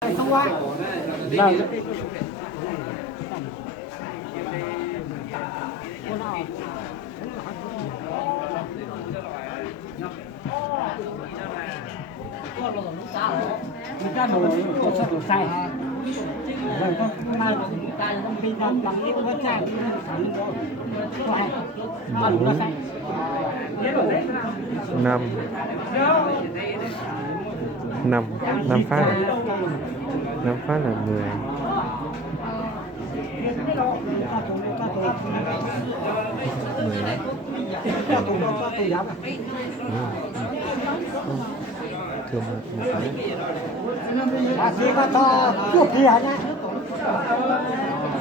Không qua. Vâng. Người ta đổ có sắp đổ sai. Rồi con mà con pin bằng ít vẫn sai. năm năm năm phát à? Năm phát là 10. Thường một cái. Chỉ có to chuột kia nhá.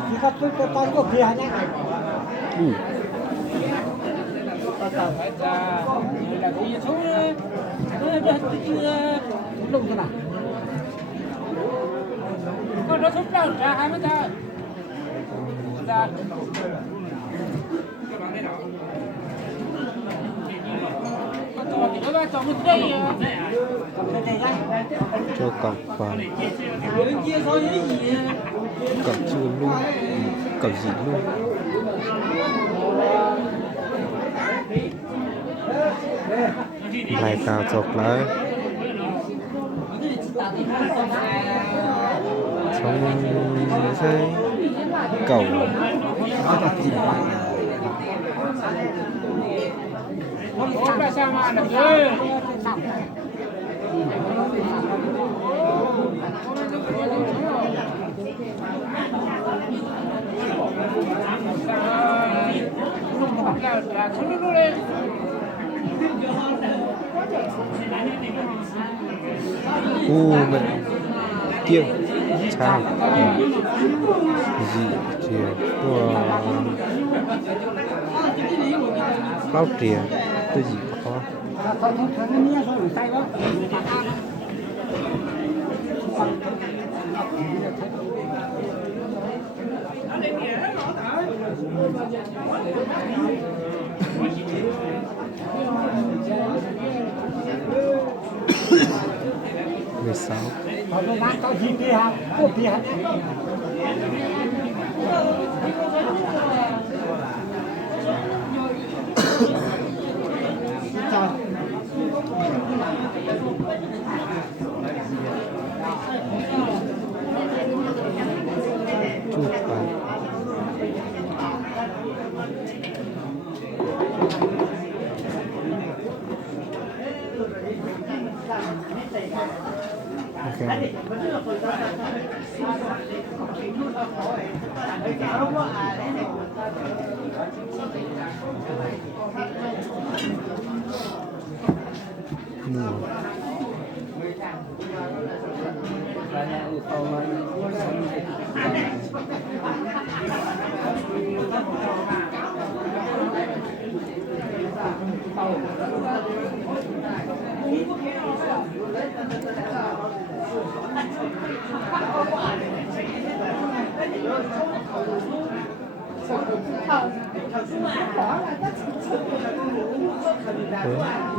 Chỉ có to chuột kia nhá. Lùng thế nào? Con nó thúc đâu ra 20 thôi. Ra. Cho cọc vào cọc chưa luôn, cọc gì luôn. Lại cào chọc lại xong sai cẩu Ủa ra sao mà được chứ? mẹ kiêng chào gì chìa tua bao trìa tôi gì có mười sáu Có gì kia hả? Có gì hả? chút vào ok. Mùa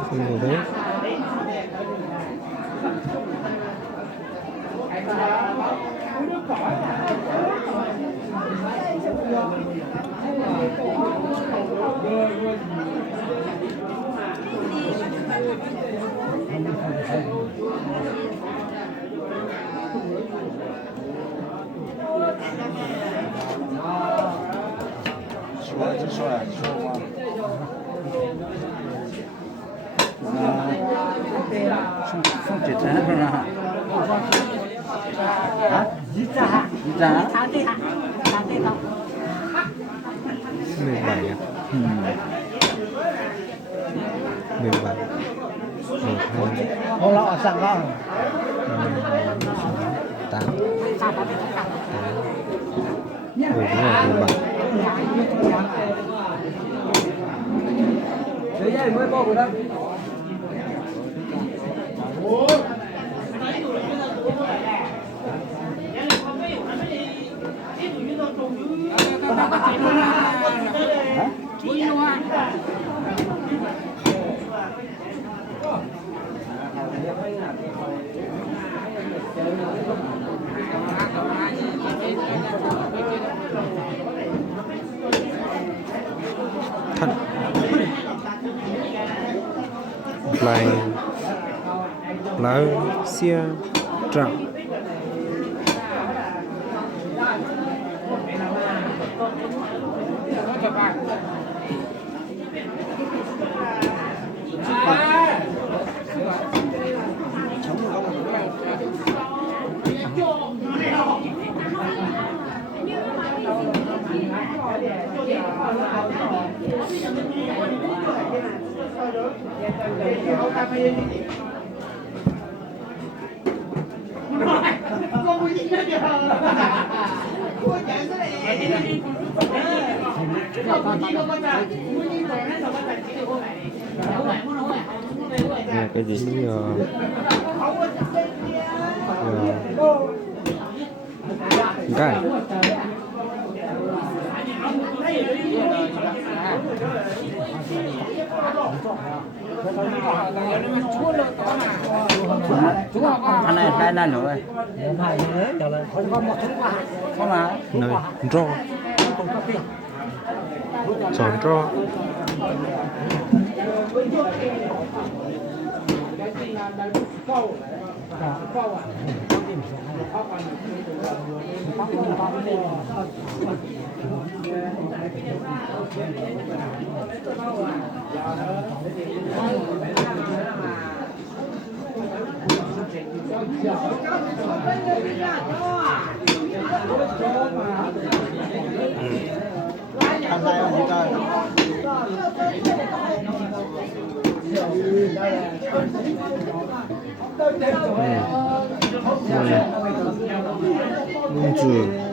không ngồi đấy. Không chỉ thế thôi à? Gì ra? Gì ra? Sao thế hả? Sao thế không? 17 à? 17 1 2 Không lo sang đó. 8 Sao đó để tao. đúng rồi 17. Đấy đây mới bò của đâu. Hả? lại lá xia trọng nè cái gì cái anh này hai năm rồi nơi ro tròn ro公主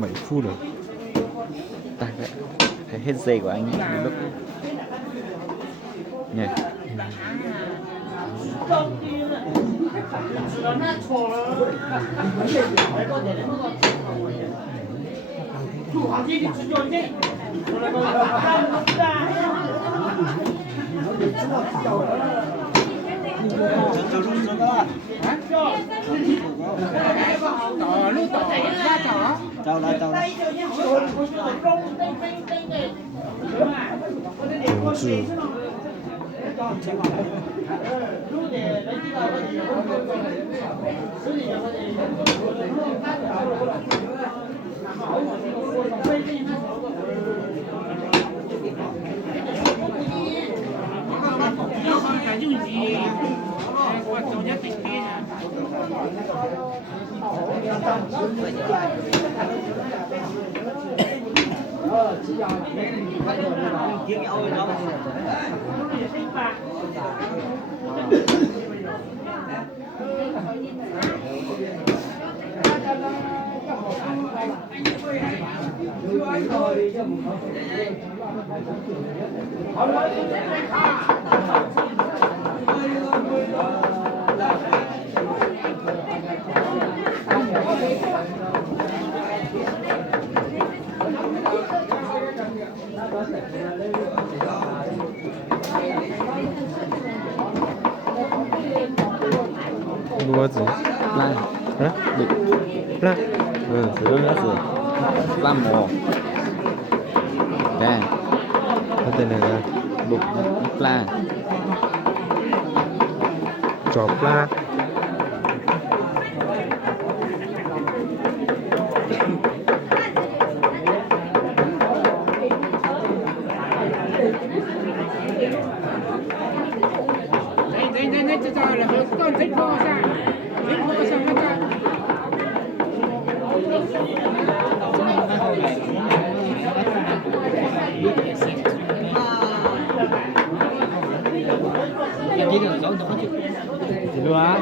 7 phút rồi ta phải hết giây của anh lúc nhỉ.同志lúa gì Lan hả đục la sử dụng nữa rồi Lan mồ đây cái tên này là đục Lan chọp la Dulu ah.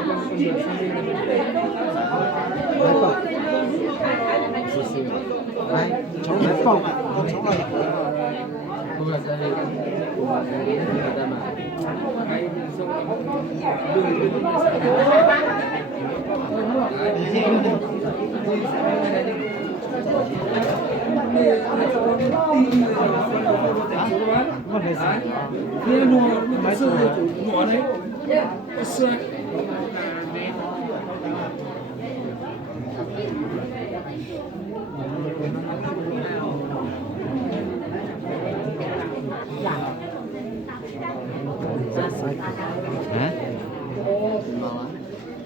hả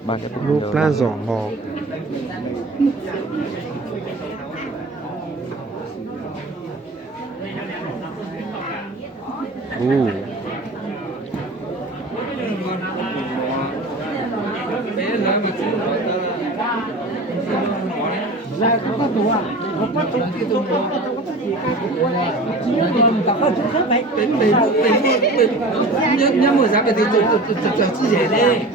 ba cái รูปร่างสองออก u là có tủ à có tủ thì tủ có tủ cái tủ này chỉ là có tủ rất mấy nhớ một giá cái thì chụp chi rẻ đi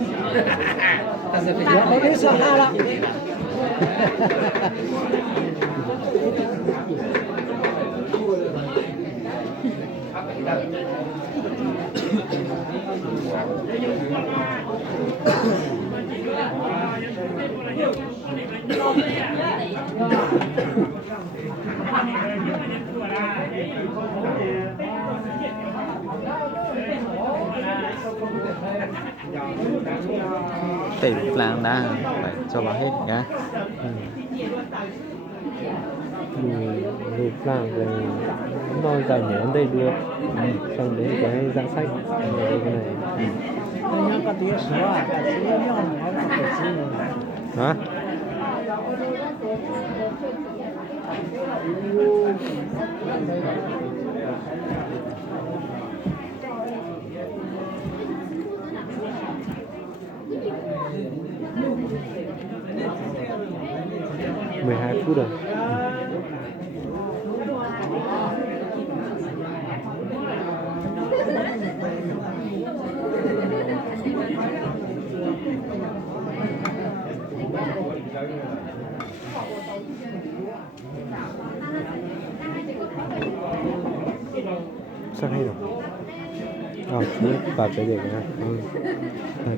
ta sẽ phải có cái sợ ha lắm tỷ làm đã phải cho vào hết nhá ดูรูปร่างเป็นนอนจากเหนือได้ด้วยxong đến cái giãn sách ở cái này nó có tiếng sủa à cái sủa nhau nó có cái sủa hả mười hai phút rồi sắp hết rồi chú bà cái gì nha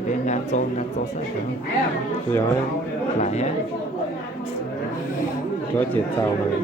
cái nhá trâu sợi phải không tôi nói lại á có chiều tàu này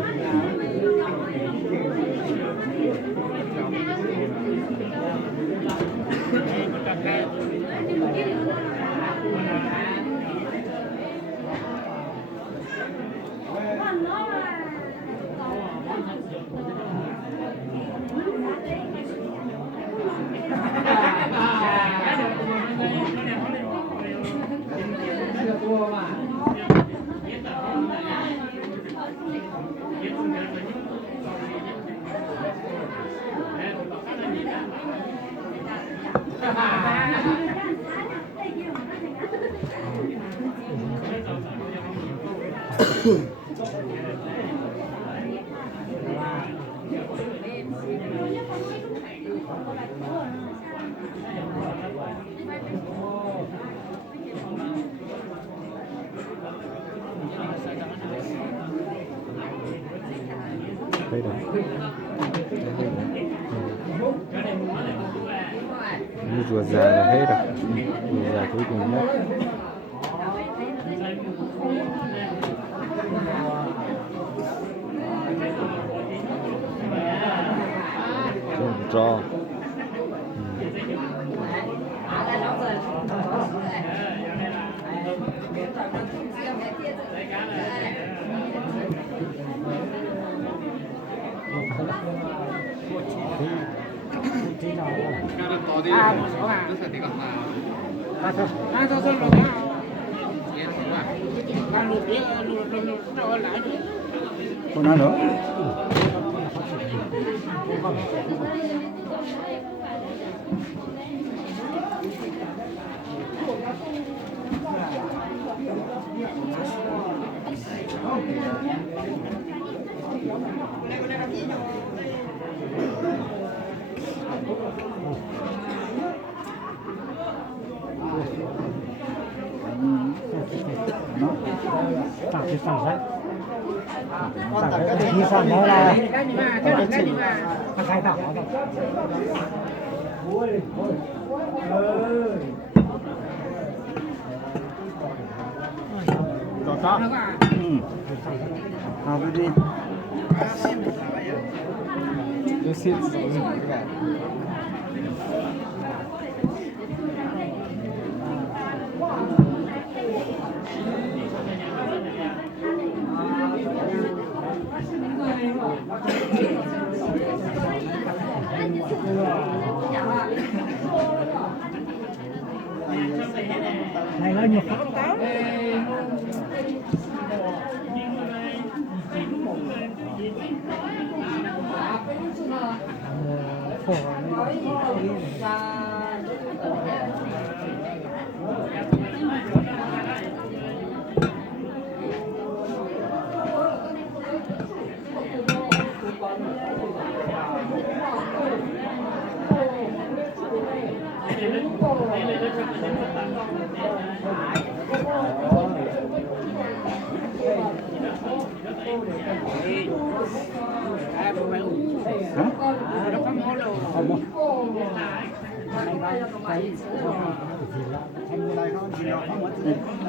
đây rồi như rùa già là hết rồi rùa già cuối cùng nhất cho con ăn nữa tạo cái sản đấy tạo cái như sản đó là cái chỉ khai tạo đó đó 好不对。有些自己干。này là nhiều khó lắm.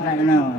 Này nào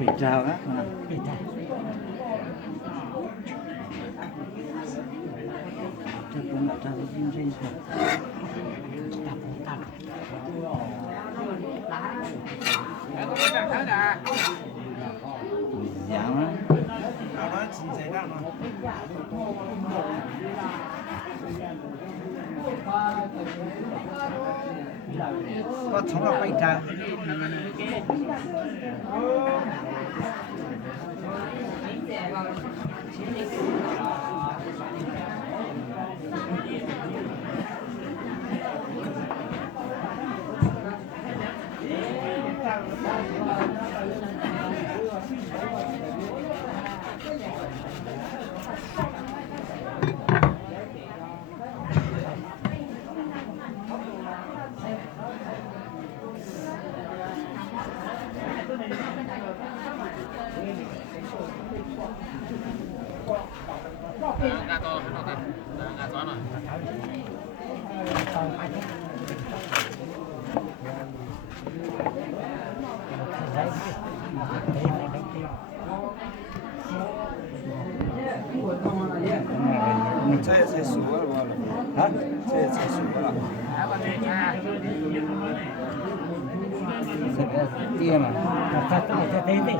bị trào đó. Có sống là quay trà. Saya suka lah. Hah? Saya suka lah. Dia mah. Kata ini.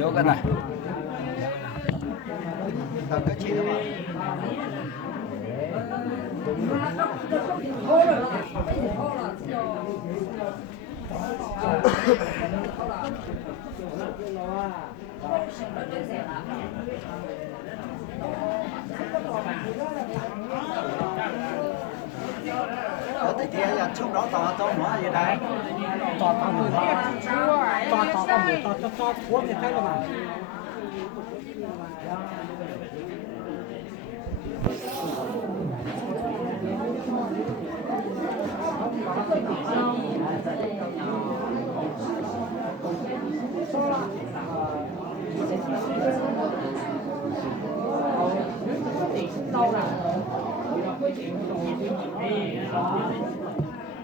Vô cái này. Cái chị đó mà. Ở tại kia là trước đó tỏ cho nó gì đấy. Tỏ có một tỏ thuốc thì thấy là mà. Đâu nào? Hãy subscribe cho kênh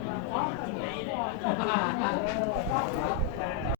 Ghiền Mì Gõ để không bỏ lỡ